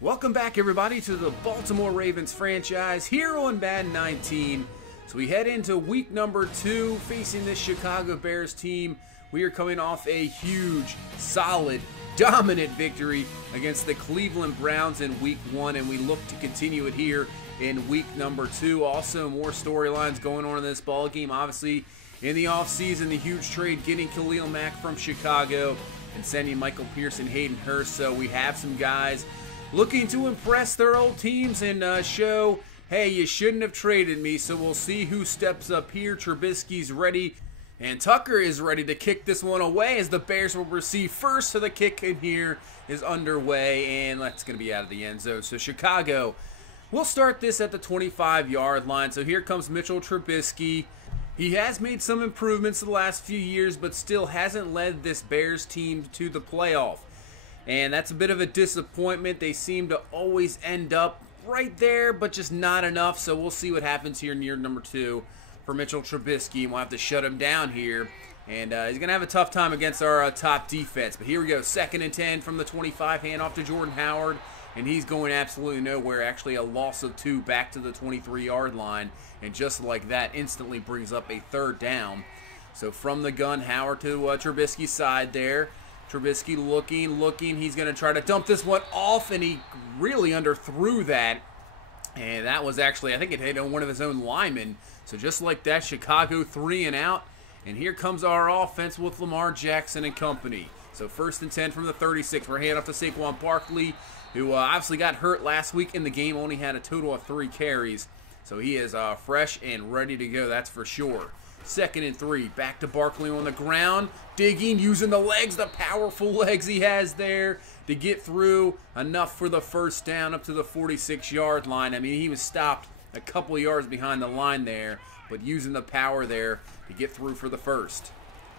Welcome back, everybody, to the Baltimore Ravens franchise here on Madden 19. So we head into week number 2 facing this Chicago Bears team. We are coming off a huge, solid, dominant victory against the Cleveland Browns in week 1, and we look to continue it here in week number 2. Also, more storylines going on in this ball game. Obviously, in the offseason, the huge trade getting Khalil Mack from Chicago and sending Michael Pierce and Hayden Hurst. So we have some guys looking to impress their old teams and show, hey, you shouldn't have traded me. So we'll see who steps up here. Trubisky's ready, and Tucker is ready to kick this one away as the Bears will receive first. So the kick in here is underway, and that's going to be out of the end zone. So Chicago will start this at the 25-yard line. So here comes Mitchell Trubisky. He has made some improvements the last few years, but still hasn't led this Bears team to the playoff. And that's a bit of a disappointment. They seem to always end up right there, but just not enough. So we'll see what happens here in year number 2 for Mitchell Trubisky. We'll have to shut him down here. And he's going to have a tough time against our top defense. But here we go. 2nd and 10 from the 25. Handoff to Jordan Howard. And he's going absolutely nowhere. Actually, a loss of 2 back to the 23-yard line. And just like that, instantly brings up a 3rd down. So from the gun, Howard to Trubisky's side there. Trubisky looking. He's going to try to dump this one off, and he really underthrew that. And that was actually, I think it hit on one of his own linemen. So just like that, Chicago 3 and out. And here comes our offense with Lamar Jackson and company. So 1st and 10 from the 36. We're handing off to Saquon Barkley, who obviously got hurt last week in the game. Only had a total of 3 carries. So he is fresh and ready to go, that's for sure. 2nd and 3. Back to Barkley on the ground. Digging, using the legs, the powerful legs he has there to get through enough for the 1st down up to the 46-yard line. I mean, he was stopped a couple of yards behind the line there, but using the power there to get through for the 1st.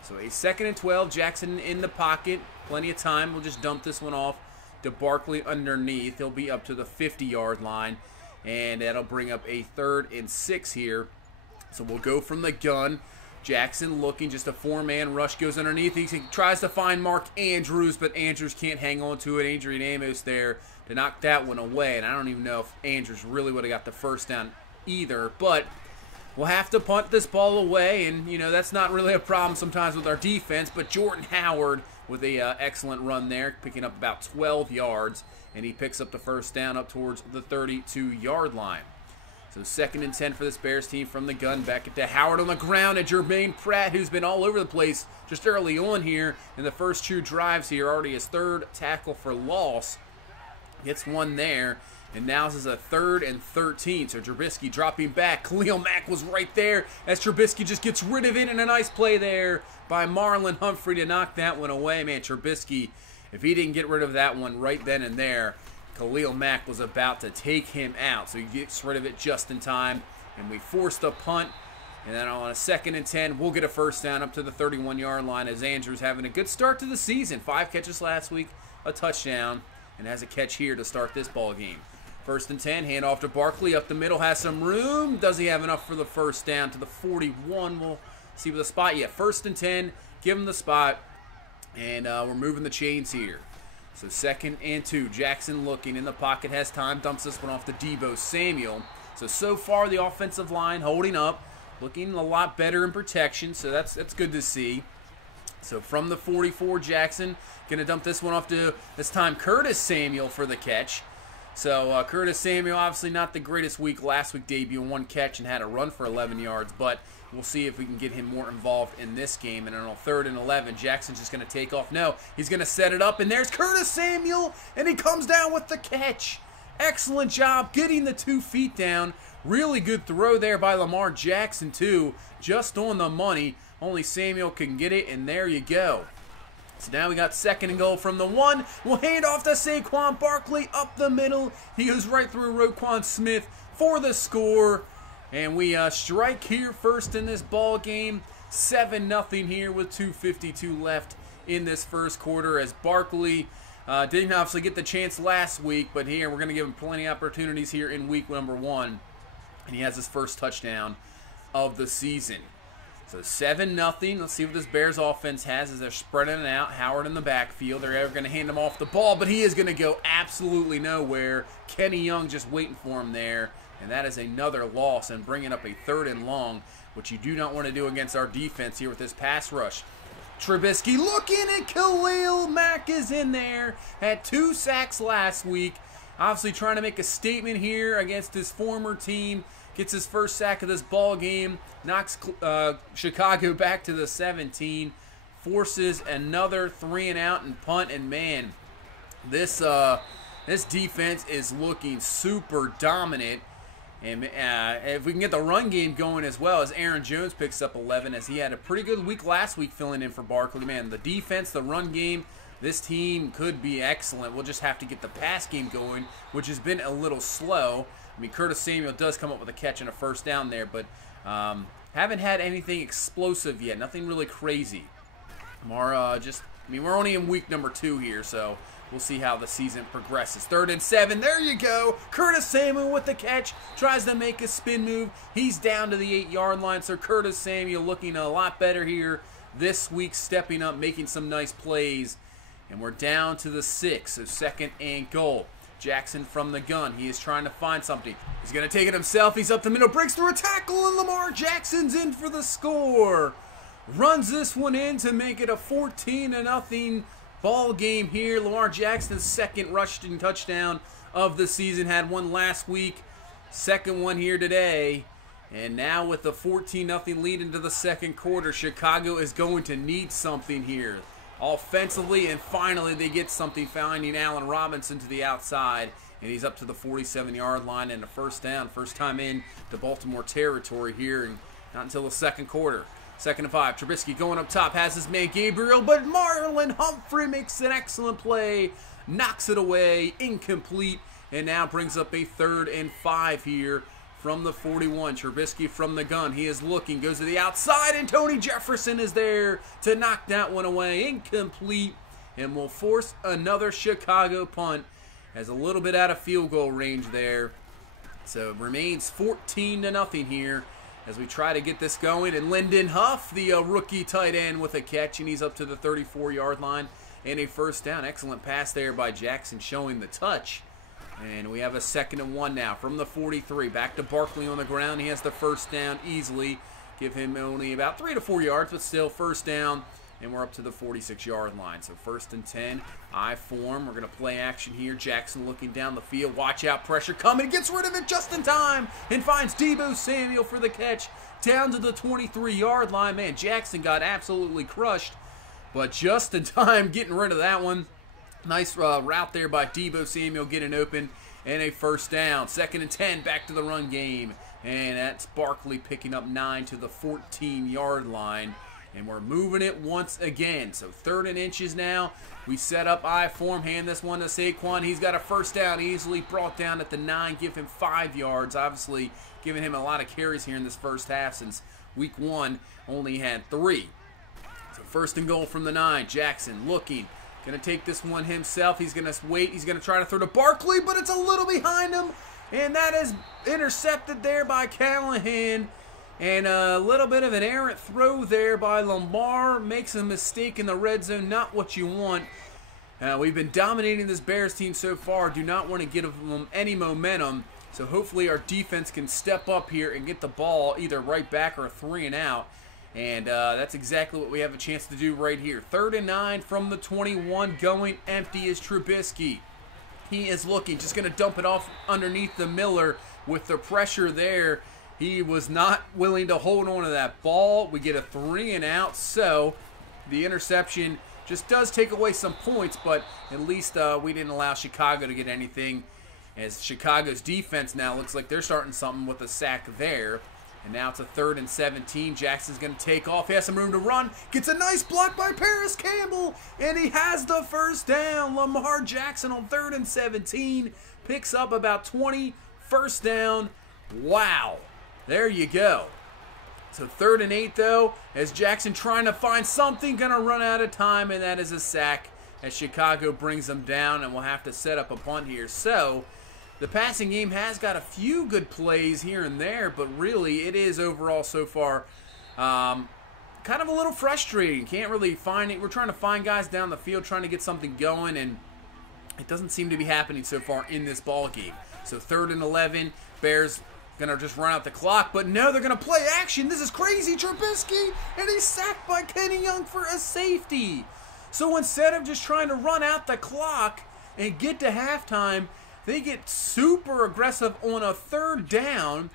So a 2nd and 12. Jackson in the pocket. Plenty of time. We'll just dump this one off to Barkley underneath. He'll be up to the 50-yard line, and that'll bring up a 3rd and 6 here. So we'll go from the gun. Jackson looking, just a 4-man rush, goes underneath. He tries to find Mark Andrews, but Andrews can't hang on to it. Adrian Amos there to knock that one away. And I don't even know if Andrews really would have got the 1st down either. But we'll have to punt this ball away. And, you know, that's not really a problem sometimes with our defense. But Jordan Howard with a excellent run there, picking up about 12 yards. And he picks up the 1st down up towards the 32-yard line. So 2nd and 10 for this Bears team from the gun. Back to Howard on the ground, and Jermaine Pratt, who's been all over the place just early on here in the first 2 drives here. Already his 3rd tackle for loss. Gets one there, and now this is a 3rd and 13. So Trubisky dropping back. Khalil Mack was right there as Trubisky just gets rid of it, and a nice play there by Marlon Humphrey to knock that one away. Man, Trubisky, if he didn't get rid of that one right then and there, Khalil Mack was about to take him out, so he gets rid of it just in time, and we force the punt. And then on a 2nd and 10, we'll get a 1st down up to the 31-yard line as Andrews having a good start to the season. 5 catches last week, a touchdown, and has a catch here to start this ball game. 1st and 10, hand off to Barkley up the middle, has some room. Does he have enough for the 1st down to the 41? We'll see with the spot. Yeah, 1st and 10, give him the spot, and we're moving the chains here. So 2nd and 2. Jackson looking in the pocket, has time, dumps this one off to Deebo Samuel. So far the offensive line holding up, looking a lot better in protection, so that's good to see. So from the 44, Jackson going to dump this one off to, this time, Curtis Samuel for the catch. So Curtis Samuel, obviously not the greatest week. Last week debut, 1 catch and had a run for 11 yards, but we'll see if we can get him more involved in this game. And on a 3rd and 11, Jackson's just going to take off. No, he's going to set it up, and there's Curtis Samuel, and he comes down with the catch. Excellent job getting the 2 feet down. Really good throw there by Lamar Jackson, too. Just on the money. Only Samuel can get it, and there you go. So now we got 2nd and goal from the 1. We'll hand off to Saquon Barkley up the middle. He goes right through Roquan Smith for the score. And we strike here first in this ball game. 7-0 here with 2:52 left in this 1st quarter as Barkley didn't obviously get the chance last week, but here we're going to give him plenty of opportunities here in week number 1. And he has his 1st touchdown of the season. So 7-0. Let's see what this Bears offense has as they're spreading it out. Howard in the backfield. They're going to hand him off the ball, but he is going to go absolutely nowhere. Kenny Young just waiting for him there. And that is another loss and bringing up a 3rd and long, which you do not want to do against our defense here with this pass rush. Trubisky looking at Khalil Mack is in there. Had 2 sacks last week. Obviously trying to make a statement here against his former team. Gets his first sack of this ball game. Knocks Chicago back to the 17. Forces another 3-and-out and punt. And man, this defense is looking super dominant. And if we can get the run game going as well, as Aaron Jones picks up 11, as he had a pretty good week last week filling in for Barkley. Man, the defense, the run game, this team could be excellent. We'll just have to get the pass game going, which has been a little slow. I mean, Curtis Samuel does come up with a catch and a first down there, but haven't had anything explosive yet. Nothing really crazy. We're only in week number 2 here, so we'll see how the season progresses. 3rd and 7. There you go. Curtis Samuel with the catch. Tries to make a spin move. He's down to the 8-yard line, so Curtis Samuel looking a lot better here this week, stepping up, making some nice plays. And we're down to the 6, so 2nd and goal. Jackson from the gun. He is trying to find something. He's going to take it himself. He's up the middle. Breaks through a tackle, and Lamar Jackson's in for the score. Runs this one in to make it a 14-0 ball game here. Lamar Jackson's 2nd rushing touchdown of the season. Had one last week. 2nd one here today. And now with the 14-0 lead into the 2nd quarter, Chicago is going to need something here offensively, and finally they get something, finding Allen Robinson to the outside, and he's up to the 47-yard line and a first down. First time in the Baltimore territory here, and not until the 2nd quarter. 2nd and 5. Trubisky going up top, has his man Gabriel, but Marlon Humphrey makes an excellent play, knocks it away, incomplete, and now brings up a 3rd and 5 here from the 41. Trubisky from the gun. He is looking, goes to the outside, and Tony Jefferson is there to knock that one away. Incomplete, and will force another Chicago punt as a little bit out of field goal range there. So it remains 14-0 here as we try to get this going. And Lyndon Huff, the rookie tight end, with a catch, and he's up to the 34-yard line and a first down. Excellent pass there by Jackson, showing the touch. And we have a 2nd and 1 now from the 43. Back to Barkley on the ground. He has the first down easily. Give him only about 3 to 4 yards, but still first down. And we're up to the 46-yard line. So 1st and 10, I form. We're going to play action here. Jackson looking down the field. Watch out, pressure coming. Gets rid of it just in time and finds Deebo Samuel for the catch down to the 23-yard line. Man, Jackson got absolutely crushed, but just in time getting rid of that one. Nice route there by Deebo Samuel, getting open, and a first down. 2nd and 10, back to the run game. And that's Barkley picking up 9 to the 14-yard line. And we're moving it once again. So 3rd and inches now. We set up I-form, hand this one to Saquon. He's got a first down, easily brought down at the 9, give him 5 yards. Obviously giving him a lot of carries here in this first half, since week 1 only had 3. So 1st and goal from the 9. Jackson looking. Going to take this one himself. He's going to wait. He's going to try to throw to Barkley, but it's a little behind him. And that is intercepted there by Callahan. And a little bit of an errant throw there by Lamar. Makes a mistake in the red zone. Not what you want. We've been dominating this Bears team so far. Do not want to give them any momentum. So hopefully our defense can step up here and get the ball either right back or a 3-and-out. And that's exactly what we have a chance to do right here. 3rd and 9 from the 21. Going empty is Trubisky. He is looking, just going to dump it off underneath the Miller with the pressure there. He was not willing to hold on to that ball. We get a 3-and-out, so the interception just does take away some points, but at least we didn't allow Chicago to get anything, as Chicago's defense now looks like they're starting something with a sack there. And now it's a 3rd and 17. Jackson's going to take off. He has some room to run. Gets a nice block by Paris Campbell. And he has the first down. Lamar Jackson on 3rd and 17. Picks up about 20. First down. Wow. There you go. So 3rd and 8, though, as Jackson trying to find something. Going to run out of time, and that is a sack as Chicago brings them down. And we'll have to set up a punt here. So the passing game has got a few good plays here and there, but really it is overall so far kind of a little frustrating. Can't really find it. We're trying to find guys down the field, trying to get something going, and it doesn't seem to be happening so far in this ball game. So 3rd and 11, Bears gonna just run out the clock, but no, they're gonna play action. This is crazy. Trubisky, and he's sacked by Kenny Young for a safety. So instead of just trying to run out the clock and get to halftime, they get super aggressive on a 3rd down,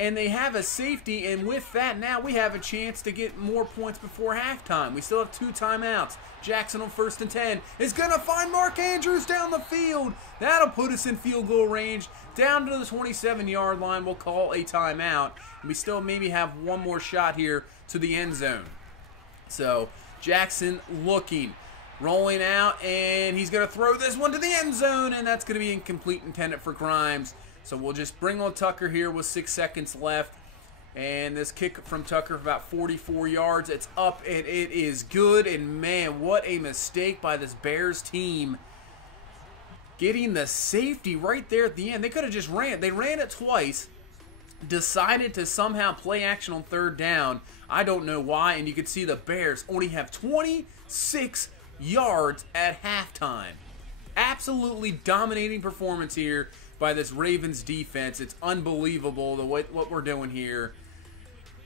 and they have a safety, and with that, now we have a chance to get more points before halftime. We still have 2 timeouts. Jackson on 1st and 10 is going to find Mark Andrews down the field. That'll put us in field goal range. Down to the 27-yard line, we'll call a timeout. We still maybe have one more shot here to the end zone. So Jackson looking, rolling out, and he's going to throw this one to the end zone, and that's going to be incomplete, intended for Grimes. So we'll just bring on Tucker here with 6 seconds left. And this kick from Tucker for about 44 yards. It's up, and it is good. And, man, what a mistake by this Bears team. Getting the safety right there at the end. They could have just ran it. They ran it twice. Decided to somehow play action on 3rd down. I don't know why. And you can see the Bears only have 26 yards at halftime. Absolutely dominating performance here by this Ravens defense. It's unbelievable what we're doing here.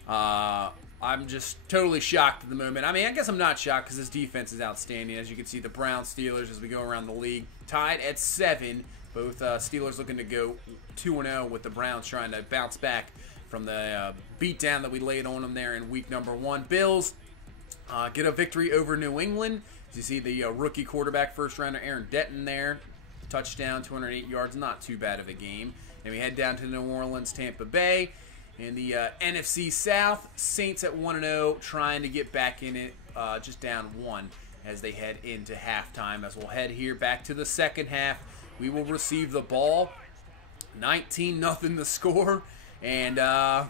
I'm just totally shocked at the moment. I mean, I guess I'm not shocked because this defense is outstanding. As you can see, the Browns, Steelers, as we go around the league, tied at 7. Both Steelers looking to go 2-0 with the Browns trying to bounce back from the beatdown that we laid on them there in week number 1. Bills get a victory over New England. As you see, the rookie quarterback, first-rounder Aaron Denton there. Touchdown, 208 yards, not too bad of a game. And we head down to New Orleans, Tampa Bay. In the NFC South, Saints at 1-0, trying to get back in it, just down 1 as they head into halftime. As we'll head here back to the second half, we will receive the ball. 19-0 the score. And, I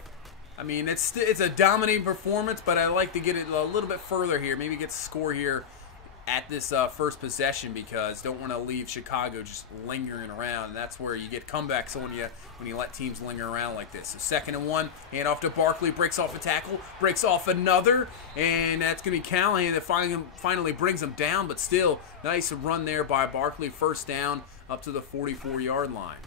mean, it's a dominating performance, but I like to get it a little bit further here. Maybe get the score here at this first possession, because don't want to leave Chicago just lingering around. And that's where you get comebacks when you let teams linger around like this. So 2nd and 1, hand off to Barkley, breaks off a tackle, breaks off another, and that's going to be Callahan that finally brings him down. But still, nice run there by Barkley. 1st down up to the 44-yard line.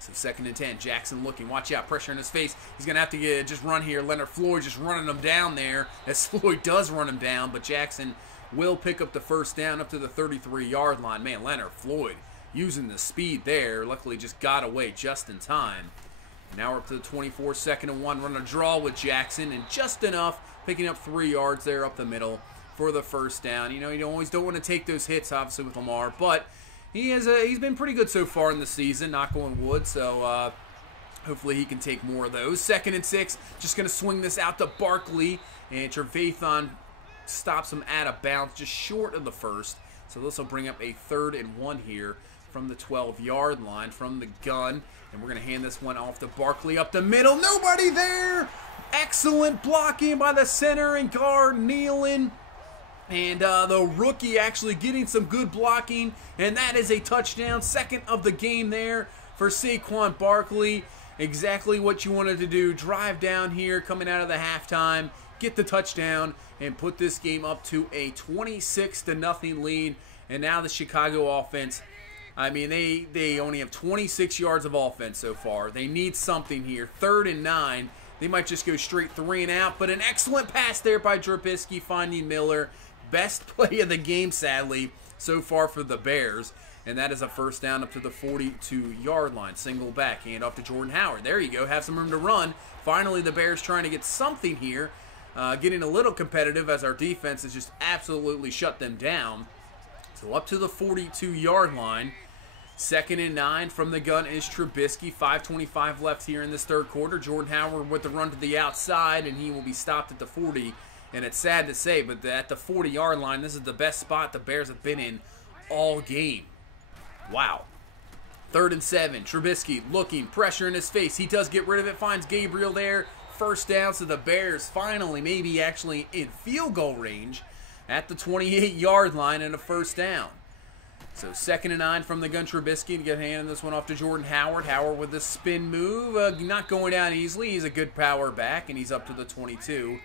So 2nd and 10, Jackson looking, watch out, pressure in his face. He's going to have to just run here. Leonard Floyd just running him down there, as Floyd does run him down, but Jackson will pick up the 1st down up to the 33-yard line. Man, Leonard Floyd using the speed there. Luckily just got away just in time. And now we're up to the 24, 2nd and 1. Run a draw with Jackson, and just enough, picking up 3 yards there up the middle for the 1st down. You know, you always don't want to take those hits, obviously, with Lamar, but he's been pretty good so far in the season, knock on wood, so hopefully he can take more of those. 2nd and 6, just going to swing this out to Barkley, and Trevathan stops him out of bounds, just short of the 1st. So this will bring up a 3rd and 1 here from the 12-yard line from the gun. And we're going to hand this one off to Barkley up the middle. Nobody there! Excellent blocking by the center and guard, kneeling. And the rookie actually getting some good blocking. And that is a touchdown. 2nd of the game there for Saquon Barkley. Exactly what you wanted to do. Drive down here coming out of the halftime. Get the touchdown and put this game up to a 26-0 lead. And now the Chicago offense, I mean, they only have 26 yards of offense so far. They need something here. 3rd and 9. They might just go straight 3 and out, but an excellent pass there by Trubisky finding Miller. Best play of the game, sadly, so far for the Bears. And that is a 1st down up to the 42-yard line. Single back, hand off to Jordan Howard. There you go, have some room to run. Finally, the Bears trying to get something here. Getting a little competitive as our defense has just absolutely shut them down. So up to the 42-yard line. 2nd and 9 from the gun is Trubisky. 5:25 left here in this 3rd quarter. Jordan Howard with the run to the outside, and he will be stopped at the 40. And it's sad to say, but at the 40-yard line, this is the best spot the Bears have been in all game. Wow. 3rd and 7. Trubisky looking, pressure in his face. He does get rid of it, finds Gabriel there. 1st down, so the Bears finally maybe actually in field goal range at the 28-yard line and a 1st down. So 2nd and 9 from the gun. Trubisky to get handing this one off to Jordan Howard. Howard with the spin move, not going down easily. He's a good power back, and he's up to the 22.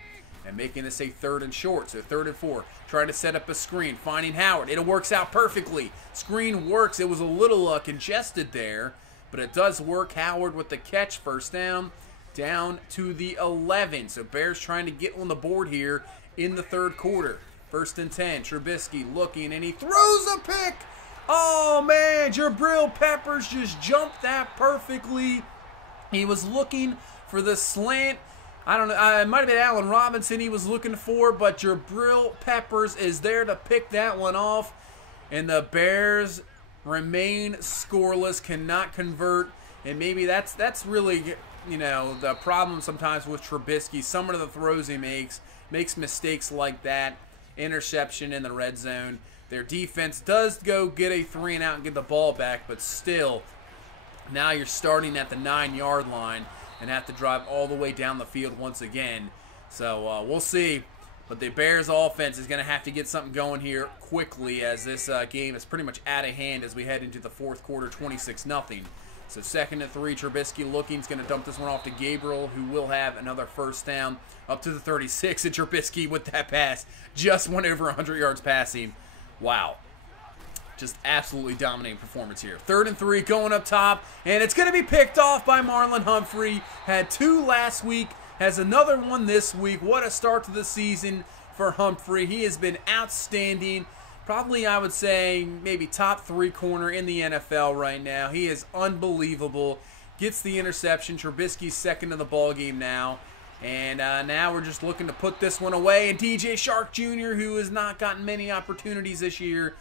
and making this a 3rd and short. So 3rd and 4. Trying to set up a screen. Finding Howard. It works out perfectly. Screen works. It was a little congested there, but it does work. Howard with the catch. First down. Down to the 11. So Bears trying to get on the board here in the 3rd quarter. 1st and 10. Trubisky looking, and he throws a pick. Oh, man. Jabril Peppers just jumped that perfectly. He was looking for the slant. I don't know. It might have been Allen Robinson he was looking for, but Jabril Peppers is there to pick that one off. And the Bears remain scoreless, cannot convert. And maybe that's really, the problem sometimes with Trubisky. Some of the throws he makes mistakes like that. Interception in the red zone. Their defense does go get a 3 and out and get the ball back, but still, now you're starting at the 9-yard line and have to drive all the way down the field once again. So we'll see. But the Bears offense is going to have to get something going here quickly, as this game is pretty much out of hand as we head into the 4th quarter, 26-0. So 2nd and 3, Trubisky looking. He's going to dump this one off to Gabriel, who will have another first down up to the 36. And Trubisky with that pass just went over 100 yards passing. Wow. Just absolutely dominating performance here. 3rd and 3 going up top, and it's going to be picked off by Marlon Humphrey. Had 2 last week, has another one this week. What a start to the season for Humphrey. He has been outstanding. Probably, I would say, maybe top 3 corner in the NFL right now. He is unbelievable. Gets the interception. Trubisky's 2nd in the ball game now. And now we're just looking to put this one away. And DJ Shark Jr., who has not gotten many opportunities this year,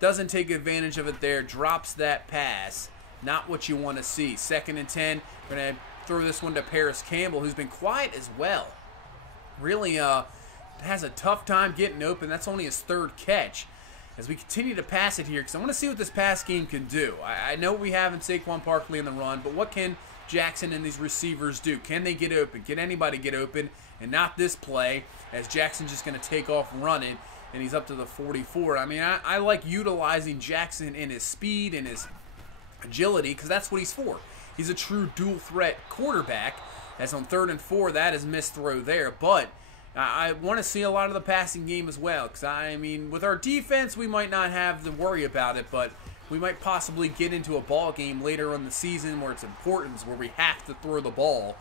doesn't take advantage of it there. Drops that pass. Not what you want to see. 2nd and 10. We're going to throw this one to Paris Campbell, who's been quiet as well. Really has a tough time getting open. That's only his 3rd catch. As we continue to pass it here, because I want to see what this pass game can do. I know we have in Saquon Barkley in the run, but what can Jackson and these receivers do? Can they get open? Can anybody get open? And not this play, as Jackson's just going to take off running, and he's up to the 44. I mean, I like utilizing Jackson in his speed and his agility, because that's what he's for. He's a true dual-threat quarterback, as on 3rd and 4, that is missed throw there, but I want to see a lot of the passing game as well, because, I mean, with our defense, we might not have to worry about it, but we might possibly get into a ball game later in the season where it's important, where we have to throw the ball.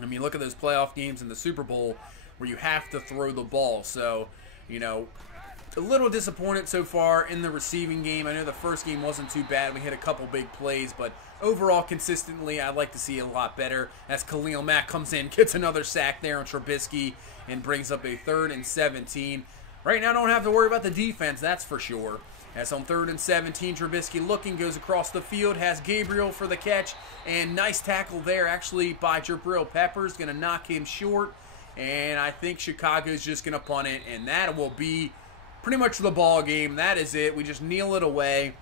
I mean, look at those playoff games in the Super Bowl where you have to throw the ball. So, a little disappointed so far in the receiving game. I know the first game wasn't too bad. We hit a couple big plays, but overall, consistently, I'd like to see a lot better as Khalil Mack comes in, gets another sack there on Trubisky, and brings up a 3rd and 17. Right now, don't have to worry about the defense, that's for sure. As on 3rd and 17, Trubisky looking, goes across the field, has Gabriel for the catch, and nice tackle there actually by Jabril Peppers, going to knock him short, and I think Chicago's just going to punt it, and that will be pretty much the ball game. That is it. We just kneel it away.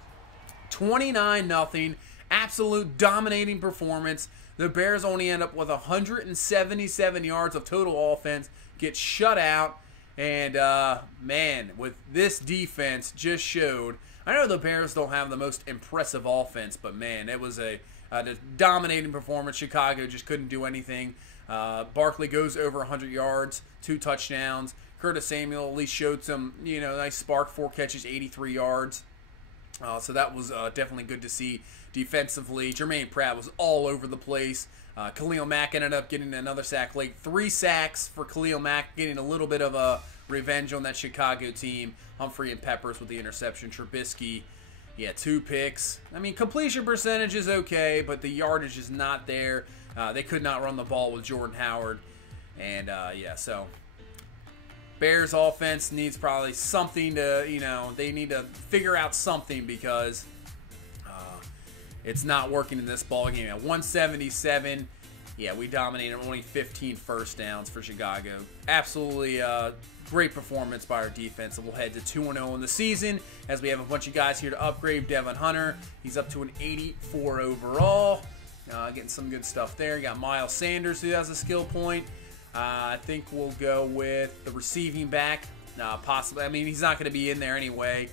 29-0. Absolute dominating performance. The Bears only end up with 177 yards of total offense. Get shut out. And, man, with this defense just showed. I know the Bears don't have the most impressive offense, but, man, it was a dominating performance. Chicago just couldn't do anything. Barkley goes over 100 yards, 2 touchdowns. Curtis Samuel at least showed some, nice spark, 4 catches, 83 yards. So that was definitely good to see defensively. Jermaine Pratt was all over the place. Khalil Mack ended up getting another sack late. 3 sacks for Khalil Mack, getting a little bit of a revenge on that Chicago team. Humphrey and Peppers with the interception. Trubisky, 2 picks. I mean, completion percentage is okay, but the yardage is not there. They could not run the ball with Jordan Howard. And, so Bears offense needs probably something to, they need to figure out something, because it's not working in this ball game. At 177, we dominated, only 15 first downs for Chicago. Absolutely great performance by our defense. And we'll head to 2-0 in the season, as we have a bunch of guys here to upgrade. Devin Hunter, he's up to an 84 overall. Getting some good stuff there. You got Miles Sanders, who has a skill point. I think we'll go with the receiving back. Possibly. I mean, he's not going to be in there anyway.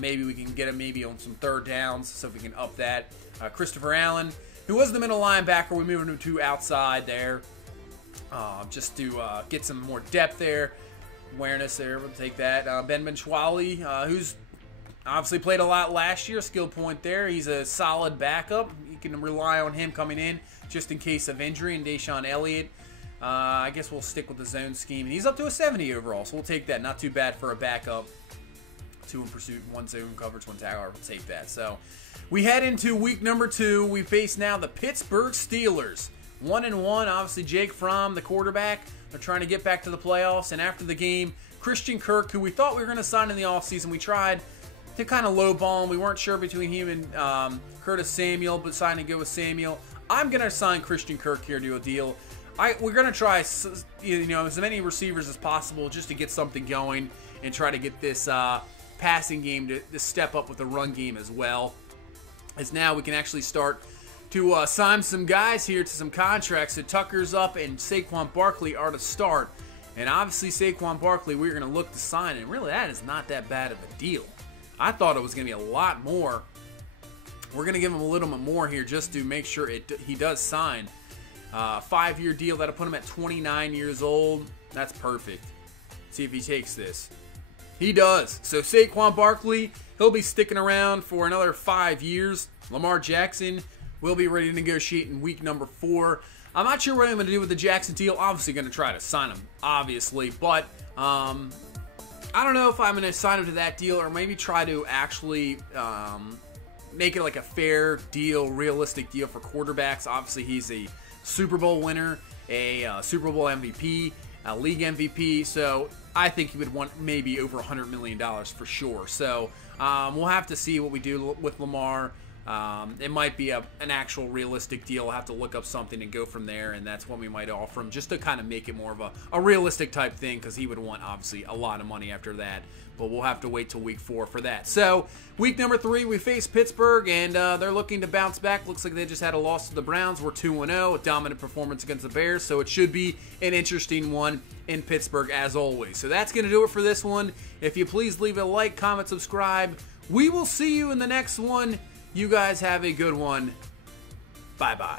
Maybe we can get him maybe on some 3rd downs, so if we can up that. Christopher Allen, who was the middle linebacker, we moved him to outside there. just to get some more depth there, awareness there. We'll take that. Ben Benchwali, who's obviously played a lot last year, skill point there. He's a solid backup. You can rely on him coming in just in case of injury. And Deshaun Elliott, I guess we'll stick with the zone scheme. And he's up to a 70 overall, so we'll take that. Not too bad for a backup. 2 in pursuit, 1 zone coverage, 1 tower. We'll take that. So we head into week number 2. We face now the Pittsburgh Steelers. 1-1. Obviously, Jake Fromm, the quarterback. They're trying to get back to the playoffs. And after the game, Christian Kirk, who we thought we were going to sign in the offseason, we tried to kind of lowball him. We weren't sure between him and Curtis Samuel, but decided to go with Samuel. I'm going to sign Christian Kirk here to a deal. We're going to try as many receivers as possible just to get something going and try to get this passing game to step up with the run game as well. As now we can actually start to sign some guys here to some contracts. So Tucker's up and Saquon Barkley are to start. And obviously Saquon Barkley we're going to look to sign. And really that is not that bad of a deal. I thought it was going to be a lot more. We're going to give him a little bit more here just to make sure he does sign. 5-year deal. That'll put him at 29 years old. That's perfect. See if he takes this. He does. So Saquon Barkley, he'll be sticking around for another 5 years. Lamar Jackson will be ready to negotiate in week number 4. I'm not sure what I'm going to do with the Jackson deal. Obviously going to try to sign him, obviously. But I don't know if I'm going to sign him to that deal or maybe try to actually make it like a fair deal, realistic deal for quarterbacks. Obviously, he's a Super Bowl winner, a Super Bowl MVP, a league MVP. So I think he would want maybe over $100 million for sure. So we'll have to see what we do with Lamar. It might be an actual realistic deal. We'll have to look up something and go from there, and that's when we might offer him just to kind of make it more of a realistic type thing because he would want, obviously, a lot of money after that. But we'll have to wait till week 4 for that. So, week number 3, we face Pittsburgh, and they're looking to bounce back. Looks like they just had a loss to the Browns. We're 2-0, a dominant performance against the Bears, so it should be an interesting one in Pittsburgh as always. So, that's going to do it for this one. If you please leave a like, comment, subscribe. We will see you in the next one. You guys have a good one. Bye-bye.